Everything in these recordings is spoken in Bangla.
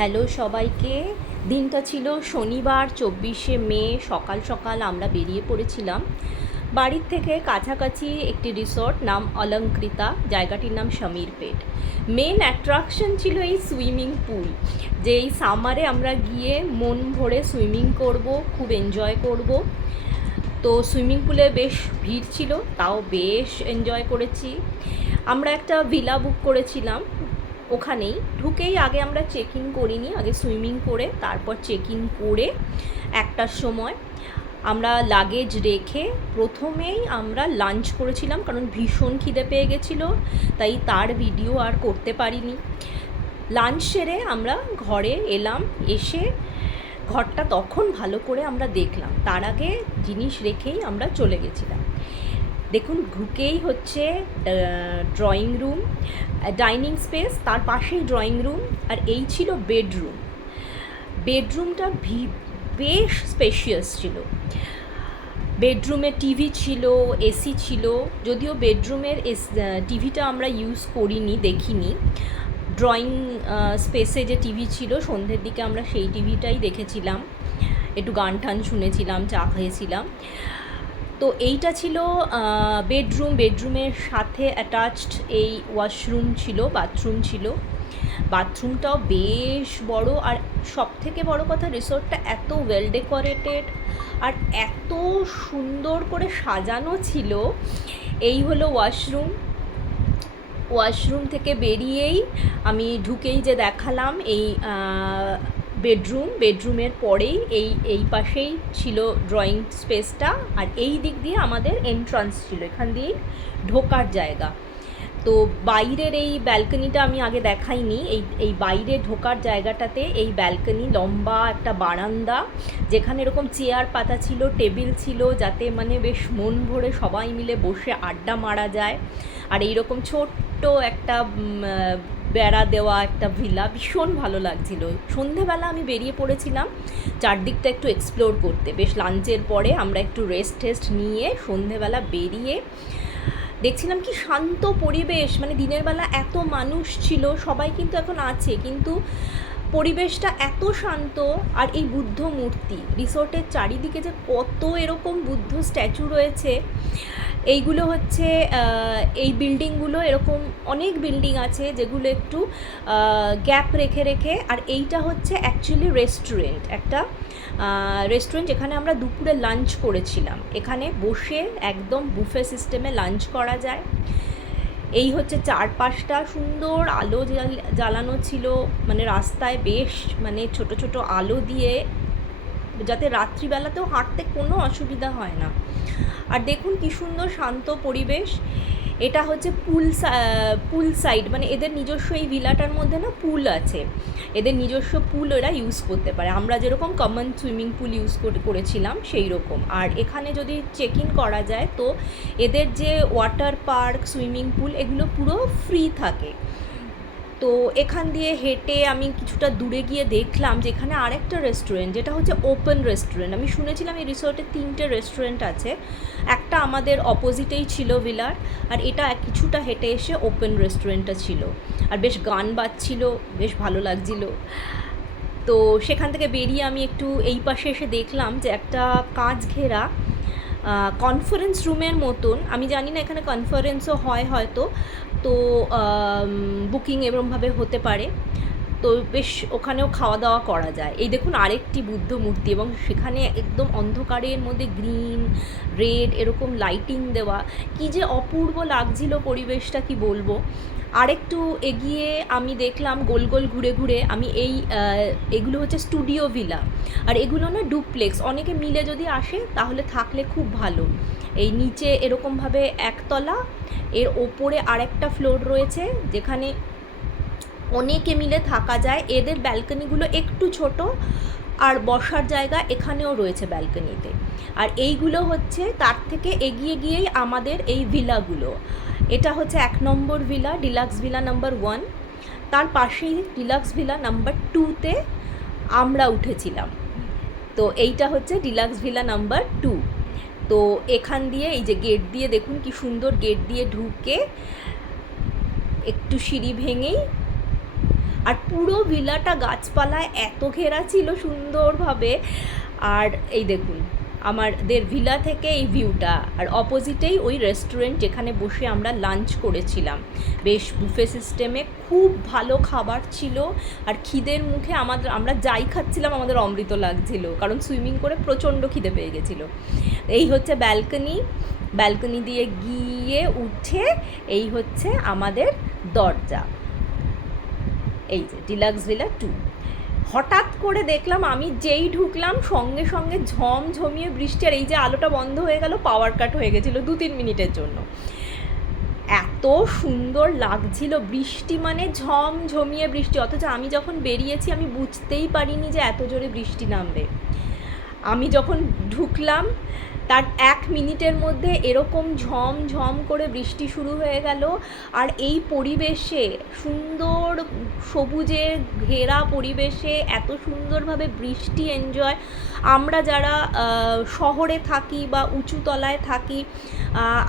হ্যালো সবাইকে। দিনটা ছিল শনিবার 24শে মে। সকাল সকাল আমরা বেরিয়ে পড়েছিলাম বাড়ির থেকে কাছাকাছি একটি রিসর্ট, নাম অলঙ্কৃতা, জায়গাটির নাম সমীরপেট। মেন অ্যাট্রাকশন ছিল এই সুইমিং পুল, যে এই সামারে আমরা গিয়ে মন ভরে সুইমিং করব, খুব এনজয় করব। তো সুইমিং পুলে বেশ ভিড় ছিল, তাও বেশ এনজয় করেছি। আমরা একটা ভিলা বুক করেছিলাম ওখানেই। ঢুকেই আগে আমরা চেক ইন করিনি, আগে সুইমিং করে তারপর চেক ইন করে 1টার সময় আমরা লাগেজ রেখে প্রথমেই আমরা লাঞ্চ করেছিলাম, কারণ ভীষণ খিদে পেয়ে গেছিলো, তাই তার ভিডিও আর করতে পারিনি। লাঞ্চ সেরে আমরা ঘরে এলাম, এসে ঘরটা তখন ভালো করে আমরা দেখলাম, তার আগে জিনিস রেখেই আমরা চলে গেছিলাম। দেখুন, ঢুকেই হচ্ছে ড্রয়িং রুম, ডাইনিং স্পেস, তার পাশেই ড্রয়িং রুম, আর এই ছিল বেডরুম। বেডরুমটা বেশ স্পেশিয়াস ছিল। বেডরুমে টিভি ছিল, এসি ছিল। যদিও বেডরুমের টিভিটা আমরা ইউজ করিনি, দেখিনি। ড্রয়িং স্পেসে যে টিভি ছিল, সন্ধ্যের দিকে আমরা সেই টিভিটাই দেখেছিলাম, একটু গান টান শুনেছিলাম, চা খেয়েছিলাম। তো এইটা ছিল বেডরুম। বেডরুমের সাথে অ্যাটাচড এই ওয়াশরুম ছিল, বাথরুম ছিল। বাথরুমটাও বেশ বড়, আর সবথেকে বড় কথা, রিসোর্টটা এত ওয়েল ডেকোরেটেড আর এত সুন্দর করে সাজানো ছিল। এই হলো ওয়াশরুম। ওয়াশরুম থেকে বেরিয়েই আমি ঢুকেই যে দেখালাম এই বেডরুমের পরেই এই পাশেই ছিল ড্রয়িং স্পেসটা, আর এই দিক দিয়ে আমাদের এন্ট্রান্স ছিল, এখান দিয়েই ঢোকার জায়গা। তো বাইরের এই ব্যালকনিটা আমি আগে দেখাইনি। এই বাইরে ঢোকার জায়গাটাতে এই ব্যালকনি, লম্বা একটা বারান্দা, যেখানে এরকম চেয়ার পাতা ছিল, টেবিল ছিল, যাতে মানে বেশ মন ভরে সবাই মিলে বসে আড্ডা মারা যায়। আর এইরকম ছোট্ট একটা বেড়া দেওয়া একটা ভিলা, ভীষণ ভালো লাগছিল। সন্ধেবেলা আমি বেরিয়ে পড়েছিলাম চারদিকটা একটু এক্সপ্লোর করতে। বেশ লাঞ্চের পরে আমরা একটু রেস্ট নিয়ে সন্ধেবেলা বেরিয়ে দেখছিলাম কি শান্ত পরিবেশ। মানে দিনের বেলা এত মানুষ ছিল, সবাই কিন্তু এখন আছে, কিন্তু পরিবেশটা এত শান্ত। আর এই বুদ্ধ মূর্তি, রিসোর্টের চারিদিকে যে কত এরকম বুদ্ধ স্ট্যাচু রয়েছে। এইগুলো হচ্ছে এই বিল্ডিংগুলো, এরকম অনেক বিল্ডিং আছে যেগুলো একটু গ্যাপ রেখে রেখে। আর এইটা হচ্ছে অ্যাকচুয়ালি রেস্টুরেন্ট, একটা রেস্টুরেন্ট, যেখানে আমরা দুপুরে লাঞ্চ করেছিলাম। এখানে বসে একদম বুফে সিস্টেমে লাঞ্চ করা যায়। এই হচ্ছে চারপাশটা, সুন্দর আলো জ্বালানো ছিল, মানে রাস্তায় বেশ মানে ছোট ছোট আলো দিয়ে, যাতে রাত্রিবেলাতেও হাঁটতে কোনো অসুবিধা হয় না। আর দেখুন কি সুন্দর শান্ত পরিবেশ। এটা হচ্ছে পুল সাইড, মানে এদের নিজস্ব এই ভিলাটার মধ্যে না পুল আছে, এদের নিজস্ব পুল এরা ইউজ করতে পারে। আমরা যেরকম কমন সুইমিং পুল ইউজ করেছিলাম সেই রকম। আর এখানে যদি চেক ইন করা যায়, তো এদের যে ওয়াটার পার্ক, সুইমিং পুল, এগুলো পুরো ফ্রি থাকে। তো এখান দিয়ে হেঁটে আমি কিছুটা দূরে গিয়ে দেখলাম যে এখানে আরেকটা রেস্টুরেন্ট, যেটা হচ্ছে ওপেন রেস্টুরেন্ট। আমি শুনেছিলাম এই রিসোর্টে 3টে রেস্টুরেন্ট আছে, একটা আমাদের অপোজিটেই ছিল ভিলার, আর এটা কিছুটা হেঁটে এসে ওপেন রেস্টুরেন্টটা ছিল। আর বেশ গান বাজছিল, বেশ ভালো লাগছিল। তো সেখান থেকে বেরিয়ে আমি একটু এই পাশে এসে দেখলাম যে একটা কাঁচ ঘেরা কনফারেন্স রুমের মতন। আমি জানি না এখানে কনফারেন্সও হয় হয়তো, তো বুকিং এরমভাবে হতে পারে। তো বেশ ওখানেও খাওয়া দাওয়া করা যায়। এই দেখুন আরেকটি বুদ্ধ মূর্তি, এবং সেখানে একদম অন্ধকারের মধ্যে গ্রিন রেড এরকম লাইটিং দেওয়া, কি যে অপূর্ব লাগছিল পরিবেশটা, কি বলবো। আরেকটু এগিয়ে আমি দেখলাম গোল গোল ঘুরে ঘুরে আমি এগুলো হচ্ছে স্টুডিও ভিলা, আর এগুলো না ডুপ্লেক্স, অনেকে মিলে যদি আসে তাহলে থাকলে খুব ভালো। এই নিচে এরকমভাবে একতলা, এর ওপরে আরেকটা ফ্লোর রয়েছে যেখানে অনেকে মিলে থাকা যায়। এদের ব্যালকনিগুলো একটু ছোট, আর বসার জায়গা এখানেও রয়েছে ব্যালকনিতে। আর এইগুলো হচ্ছে তার থেকে এগিয়ে গিয়েই আমাদের এই ভিলাগুলো। এটা হচ্ছে 1 নম্বর ভিলা, ডিলাক্স ভিলা নাম্বার 1। তার পাশেই ডিলাক্স ভিলা নাম্বার 2তে আমরা উঠেছিলাম। তো এইটা হচ্ছে ডিলাক্স ভিলা নাম্বার 2। তো এখান দিয়ে এই যে গেট দিয়ে, দেখুন কি সুন্দর, গেট দিয়ে ঢুকে একটু সিঁড়ি ভেঙেই আর পুরো ভিলাটা গাছপালায় এত ঘেরা ছিল সুন্দরভাবে। আর এই দেখুন আমাদের ভিলা থেকে এই ভিউটা, আর অপোজিটেই ওই রেস্টুরেন্ট যেখানে বসে আমরা লাঞ্চ করেছিলাম, বেশ বুফে সিস্টেমে, খুব ভালো খাবার ছিল। আর খিদের মুখে আমরা যাই খাচ্ছিলাম আমাদের অমৃত লাগছিল, কারণ সুইমিং করে প্রচণ্ড খিদে পেয়ে গেছিলো। এই হচ্ছে ব্যালকনি দিয়ে গিয়ে উঠে এই হচ্ছে আমাদের দরজা, এই যে ডিলাক্স ভিলা 2। হঠাৎ করে দেখলাম, আমি যেই ঢুকলাম সঙ্গে সঙ্গে ঝমঝমিয়ে বৃষ্টি, আর এই যে আলোটা বন্ধ হয়ে গেল, পাওয়ার কাট হয়ে গেছিলো 2-3 মিনিটের জন্য। এত সুন্দর লাগছিল বৃষ্টি, মানে ঝমঝমিয়ে বৃষ্টি, অথচ আমি যখন বেরিয়েছি আমি বুঝতেই পারিনি যে এত জোরে বৃষ্টি নামবে। আমি যখন ঢুকলাম তার 1 মিনিটের মধ্যে এরকম ঝমঝম করে বৃষ্টি শুরু হয়ে গেল। আর এই পরিবেশে, সুন্দর সবুজে ঘেরা পরিবেশে এত সুন্দরভাবে বৃষ্টি এনজয়, আমরা যারা শহরে থাকি বা উঁচু তলায় থাকি,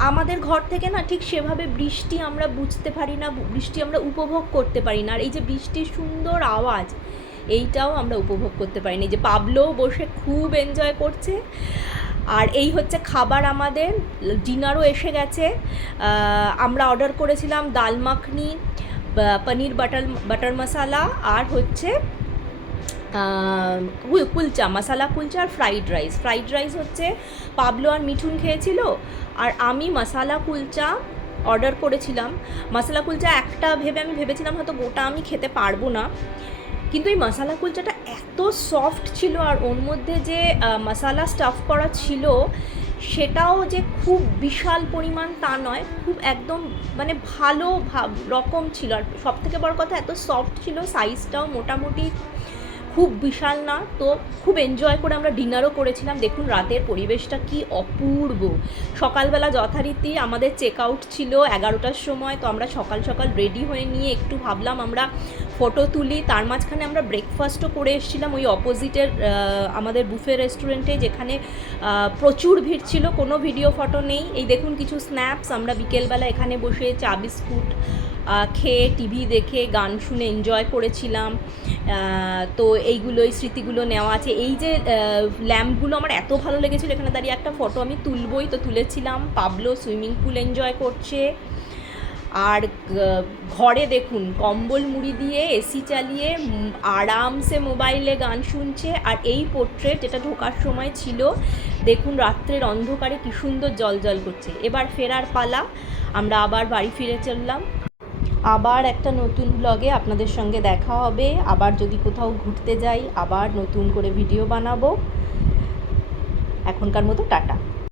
আমাদের ঘর থেকে না ঠিক সেভাবে বৃষ্টি আমরা বুঝতে পারি না, বৃষ্টি আমরা উপভোগ করতে পারি না। আর এই যে বৃষ্টির সুন্দর আওয়াজ, এইটাও আমরা উপভোগ করতে পারিনি। যে পাবলোও বসে খুব এনজয় করছে। আর এই হচ্ছে খাবার, আমাদের ডিনারও এসে গেছে। আমরা অর্ডার করেছিলাম দাল মাখনি, পনির বাটার মশালা, আর হচ্ছে কুলচা, মশালা কুলচা, আর ফ্রাইড রাইস হচ্ছে পাবলো আর মিঠুন খেয়েছিল, আর আমি মশালা কুলচা অর্ডার করেছিলাম। মশালা কুলচা একটা আমি ভেবেছিলাম হয়তো গোটা আমি খেতে পারবো না, কিন্তু এই মশালা কুলচাটা এত সফট ছিল, আর ওর মধ্যে যে মশালা স্টাফ করা ছিল সেটাও যে খুব বিশাল পরিমাণ তা নয়, খুব একদম মানে ভালো রকম ছিল। আর সবথেকে বড় কথা এত সফট ছিল, সাইজটাও মোটামুটি খুব বিশাল না। তো খুব এনজয় করে আমরা ডিনারও করেছিলাম। দেখুন রাতের পরিবেশটা কি অপূর্ব। সকালবেলা যথারীতি আমাদের চেক আউট ছিল 11টার সময়, তো আমরা সকাল সকাল রেডি হয়ে নিয়ে একটু ভাবলাম আমরা ফটো তুলি। তার মাঝখানে আমরা ব্রেকফাস্টও করে এসেছিলাম ওই অপোজিটের আমাদের বুফে রেস্টুরেন্টে, যেখানে প্রচুর ভিড় ছিল, কোনো ভিডিও ফটো নেই। এই দেখুন কিছু স্ন্যাপস, আমরা বিকেলবেলা এখানে বসে চা বিস্কুট খেয়ে টিভি দেখে গান শুনে এনজয় করেছিলাম। তো এইগুলোই স্মৃতিগুলো নেওয়া আছে। এই যে ল্যাম্পগুলো আমার এত ভালো লেগেছিলো, এখানে দাঁড়িয়ে একটা ফটো আমি তুলবই, তো তুলেছিলাম। পাবলো সুইমিং পুল এনজয় করছে। আর ঘরে দেখুন কম্বল মুড়ি দিয়ে এসি চালিয়ে আরামসে মোবাইলে গান শুনছে। আর এই পোর্ট্রেট যেটা ঢোকার সময় ছিল, দেখুন রাত্রের অন্ধকারে কী সুন্দর জল করছে। এবার ফেরার পালা, আমরা আবার বাড়ি ফিরে চললাম। আবার একটা নতুন ব্লগে আপনাদের সঙ্গে দেখা হবে। আবার যদি কোথাও ঘুরতে যাই, আবার নতুন করে ভিডিও বানাবো। এখনকার মতো টাটা।